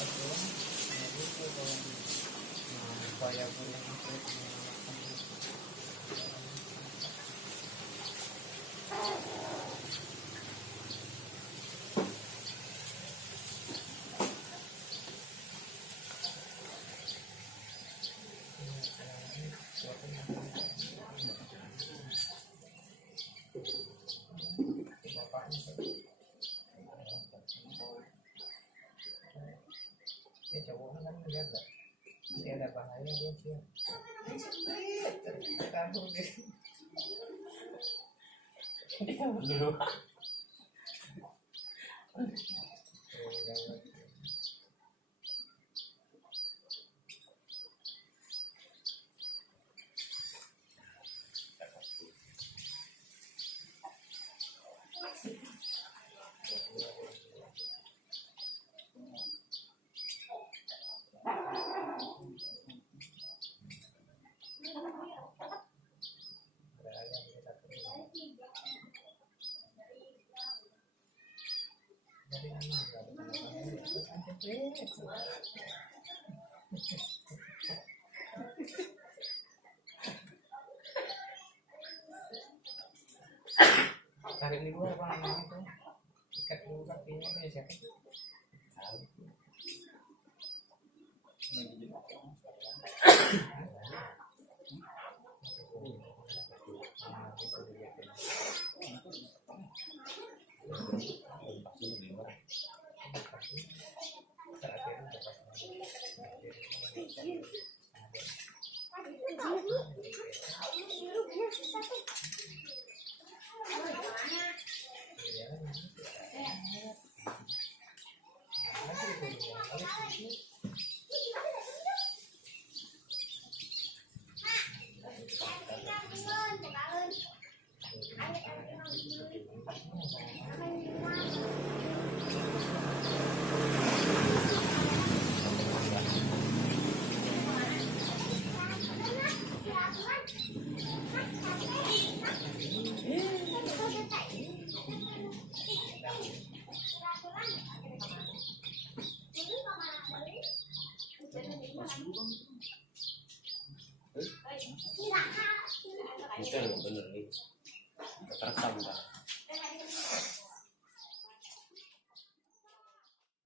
Supaya punya akses ya cowoknya kan lihat nggak dia ada bahaya dia sih kamu gitu dulu tarik di luar apa namanya itu ikat dulu kakinya apa ya siapa Bisa bener nih, terekam kan.